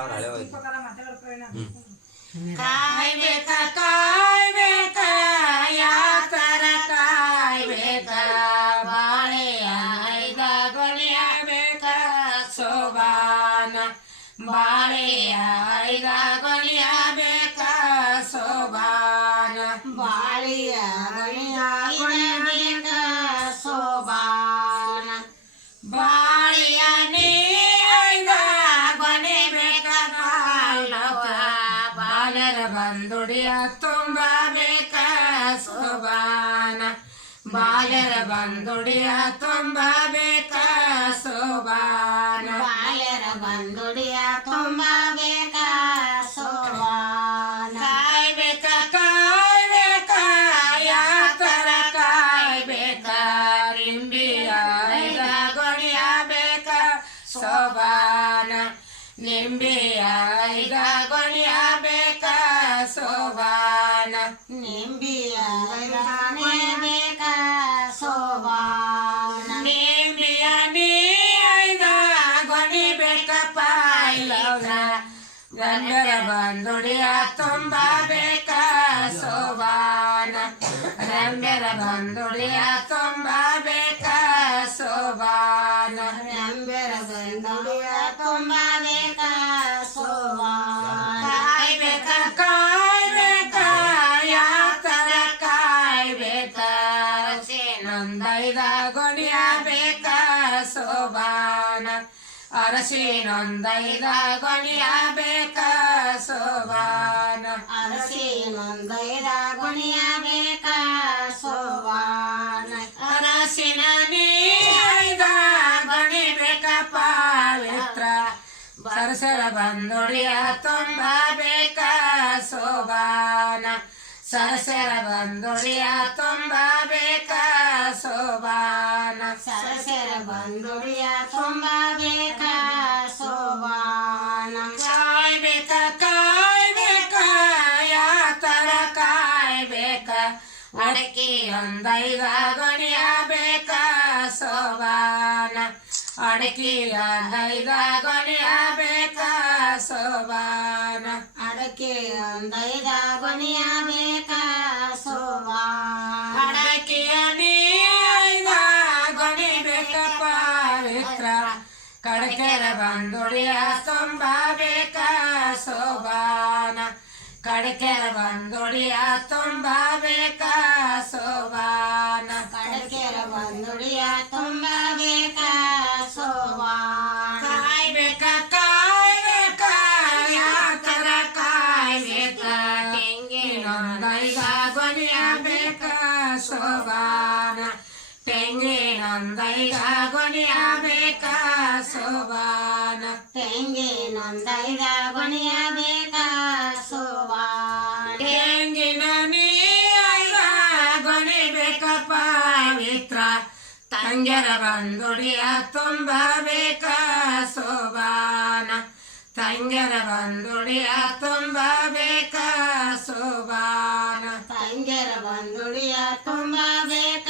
ಅವ್ರು ಹಳೆ ಹೋಯ್ತು ಕಾಯ್ಬೇಕ ಕಾಯ್ಬೇಕ ಯಾತರ ಕಾಯ್ಬೇಕ ಬಾಳೆಯ ಐದ ಗೊಳಿಯಬೇಕ ಸೋಬಾನ ಬಾಳೆಯ ಐದ ಗೊಳಿಯಬೇಕ ಸೋಬಾನ ಬಾಳೆಯ ಗೊಳಿಯಬೇಕ ಸೋಬಾನ ಬಾಳೆಯ ನೀ ಐದ ಗೊಳಿಬೇಕ ಬಾಳವ ಬಾಲರ ಬಂದುಡಿಯ ತುಂಬಬೇಕ ಸೋಬಾನ ಬಾಲರ ಬಂದುಡಿಯ ತುಂಬಬೇಕ ಸೋಬಾನ ಬಾಲರ ಬಂದುಡಿಯ ತುಂಬಬೇಕ ಸೋಬಾನ ಕಾಯ್ಬೇಕ ಕಾಯ್ಬೇಕ ಯಾತರ ಕಾಯ್ಬೇಕ ನಿಂಬಿಯ ಐದ ಗೊಳಿಯಬೇಕ ಸೋಬಾನ ನಿಂಬಿಯ ಐದ ಗೊಳಿಯಬೇಕ ಸೋಬಾನ ನಿಂಬಿಯ ಗೊಳಿಯಬೇಕ ಸೋಬಾನ ನಿಂಬಿಯ ನೀ ಐದ ಗೊಳಿಬೇಕ ಪಾಯ್ಲವ ಗಂಡರ ಬಂದುಡಿಯ ತುಂಬಬೇಕ ಸೋಬಾನ ರಂಬೆರ ಬಂದುಡಿಯ ತುಂಬಬೇಕ ಸೋಬಾನ ರಂಬೆರ ಬಂದುಡಿಯ ತುಂಬಬೇಕ ಸೋಬಾನ ಕಾಯ್ಬೇಕ ಕಾಯ್ಬೇಕ ಯಾತರ ಕಾಯ್ಬೇಕ ಅರಸಿನೊಂದೈದ ಗೊಳಿಯಬೇಕ ಸೋಬಾನ ಅರಸಿನೊಂದೈದ ಗೊಳಿಯಬೇಕ ಸೋಬಾನ ಅರಸಿನೊಂದೈದ ಗೊಳಿಯಬೇಕ ಸೋಬಾನ ಅರಸಿನ ನೀ ಐದ ಗೊಳಿಬೇಕ ಪವಿತ್ರ ಸರಸರ ಬಂದುಡಿಯ ತುಂಬಬೇಕ ಸೋಬಾನ ಸರಸರ ಬಂದುಡಿಯ ತುಂಬಬೇಕ ಸೋಬಾನ ಸರಸರ ಬಂದುಡಿಯ ತುಂಬಬೇಕ ಸೋಬಾನ ಕಾಯ್ಬೇಕ ಕಾಯ್ಬೇಕ ಯಾತರ ಕಾಯ್ಬೇಕ ಅಡಕಿಯೊಂದೈದ ಗೊಳಿಯಬೇಕ ಸೋಬಾನ ಅಡಕಿಯೊಂದೈದ ಗೊಳಿಯಬೇಕ ಸೋಬಾನ ಅಡಕಿಯೊಂದೈದ ಗೊಳಿಯಬೇಕ ಸೋಬಾನ ಅಡಕಿಯ ನೀ ಐದ ಗೊಳಿಬೇಕ ಪವಿತ್ರ ಕಡಕೆರ ಬಂದುಡಿಯ ತುಂಬಬೇಕ ಸೋಬಾನ ಕಡಕೆರ ಬಂದುಡಿಯ ತುಂಬಬೇಕ ಸೋಬಾನ ಕಡಕೆರ ಬಂದುಡಿಯ ತುಂಬಬೇಕ ಸೋಬಾನ ಕಾಯ್ಬೇಕ ಕಾಯ್ಬೇಕ ಯಾತರ ಕಾಯ್ಬೇಕ ತೆಂಗಿನೊಂದೈದ ಗೊಳಿಯಬೇಕ ಸೋಬಾನ ತೆಂಗಿನೊಂದೈದ ಗೊಳಿಯಬೇಕ ಸೋಬಾನ ತೆಂಗಿನೊಂದೈದ ಗೊಳಿಯಬೇಕ ಸೋಬಾನ ತೆಂಗಿನ ನೀ ಐದ ಗೊಳಿಬೇಕ ಪವಿತ್ರ ತಂಗರ ಬಂದುಡಿಯ ತುಂಬಬೇಕ ಸೋಬಾನ ತಂಗರ ಬಂದುಡಿಯ ತುಂಬಬೇಕ ಸೋಬಾನ ತಂಗರ ಬಂದುಡಿಯ ತುಂಬಬೇಕ